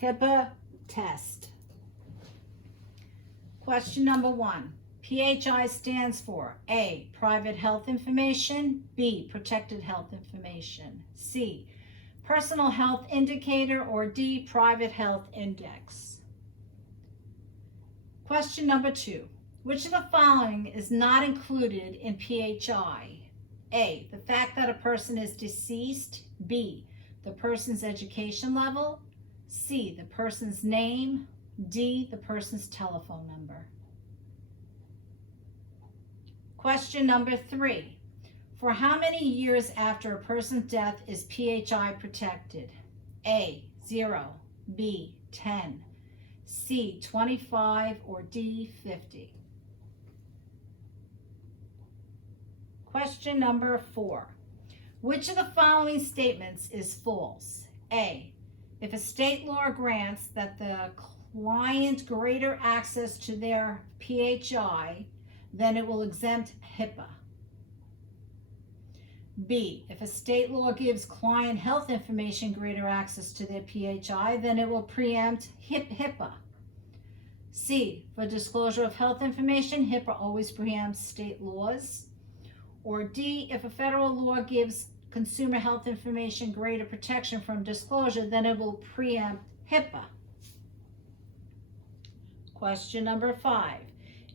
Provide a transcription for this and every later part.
HIPPA Test. Question number 1. PHI stands for A, private health information, B, protected health information, C, personal health indicator, or D, private health index. Question number 2. Which of the following is not included in PHI? A, the fact that a person is deceased, B, the person's education level, C, the person's name, D, the person's telephone number. Question number 3. For how many years after a person's death is PHI protected? A, 0, B, 10, C, 25, or D, 50. Question number 4. Which of the following statements is false? A, if a state law grants that the client greater access to their PHI, then it will exempt HIPAA. B, if a state law gives client health information greater access to their PHI, then it will preempt HIPAA. C, for disclosure of health information, HIPAA always preempts state laws. Or D, if a federal law gives consumer health information greater protection from disclosure, then it will preempt HIPAA. Question number 5.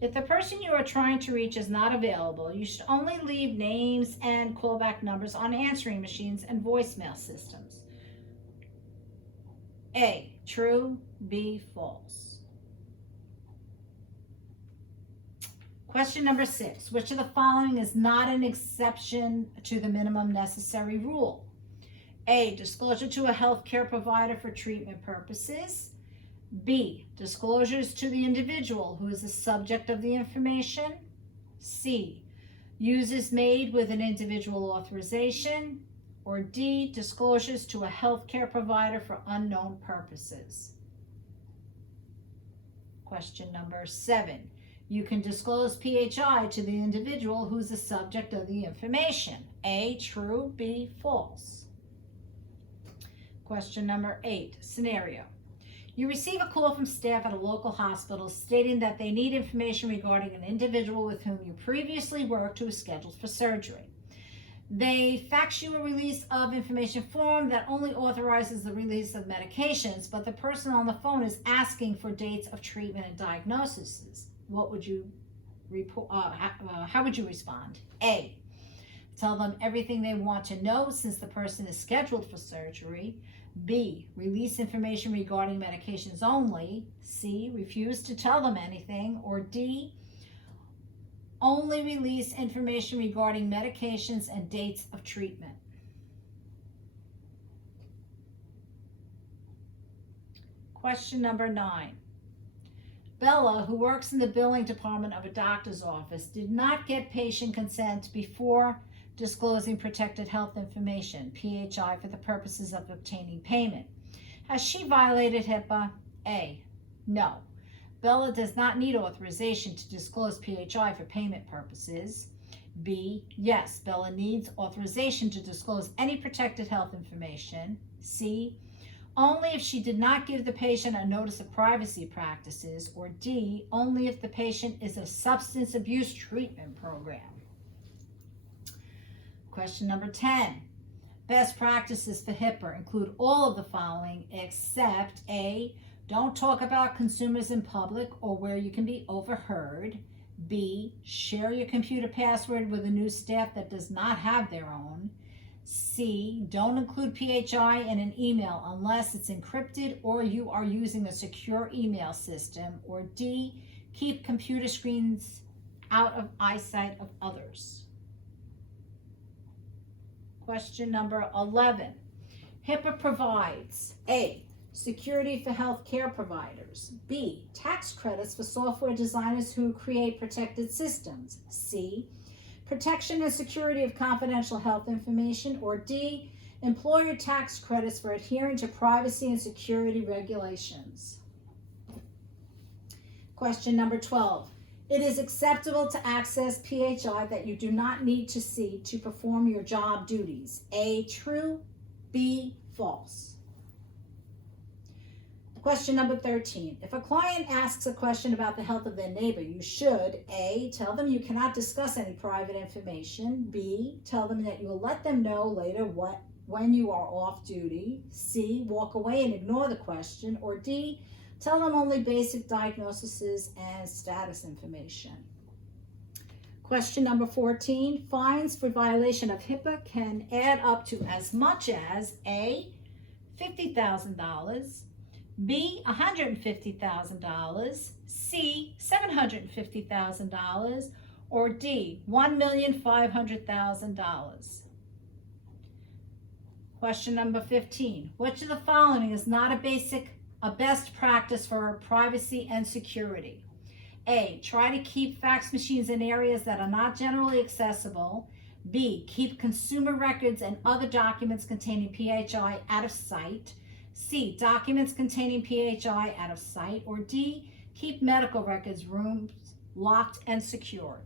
If the person you are trying to reach is not available, you should only leave names and callback numbers on answering machines and voicemail systems. A, true, B, false. Question number 6. Which of the following is not an exception to the minimum necessary rule? A, disclosure to a healthcare provider for treatment purposes. B, disclosures to the individual who is the subject of the information. C, uses made with an individual authorization. Or D, disclosures to a healthcare provider for unknown purposes. Question number 7. You can disclose PHI to the individual who's the subject of the information. A, true, B, false. Question number 8, scenario. You receive a call from staff at a local hospital stating that they need information regarding an individual with whom you previously worked who is scheduled for surgery. They fax you a release of information form that only authorizes the release of medications, but the person on the phone is asking for dates of treatment and diagnoses. What would you report? How would you respond? A, tell them everything they want to know since the person is scheduled for surgery. B, release information regarding medications only. C, refuse to tell them anything. Or D, only release information regarding medications and dates of treatment. Question number 9. Bella, who works in the billing department of a doctor's office, did not get patient consent before disclosing protected health information, PHI, for the purposes of obtaining payment. Has she violated HIPAA? A, no. Bella does not need authorization to disclose PHI for payment purposes. B, yes, Bella needs authorization to disclose any protected health information. C, only if she did not give the patient a notice of privacy practices. Or D, only if the patient is a substance abuse treatment program. Question number 10. Best practices for HIPAA include all of the following except A, don't talk about consumers in public or where you can be overheard. B, share your computer password with a new staff that does not have their own. C, don't include PHI in an email unless it's encrypted or you are using a secure email system. Or D, keep computer screens out of eyesight of others. Question number 11. HIPAA provides A, security for healthcare providers. B, tax credits for software designers who create protected systems. C, protection and security of confidential health information. Or D, employer tax credits for adhering to privacy and security regulations. Question number 12. It is acceptable to access PHI that you do not need to see to perform your job duties. A, true. B, false. Question number 13. If a client asks a question about the health of their neighbor, you should A, tell them you cannot discuss any private information. B, tell them that you will let them know later when you are off duty. C, walk away and ignore the question. Or D, tell them only basic diagnoses and status information. Question number 14. Fines for violation of HIPAA can add up to as much as A, $50,000, B, $150,000, C, $750,000, or D, $1,500,000. Question number 15. Which of the following is not a best practice for privacy and security? A, try to keep fax machines in areas that are not generally accessible. B, keep consumer records and other documents containing PHI out of sight. C, documents containing PHI out of sight. Or D, keep medical records rooms locked and secured.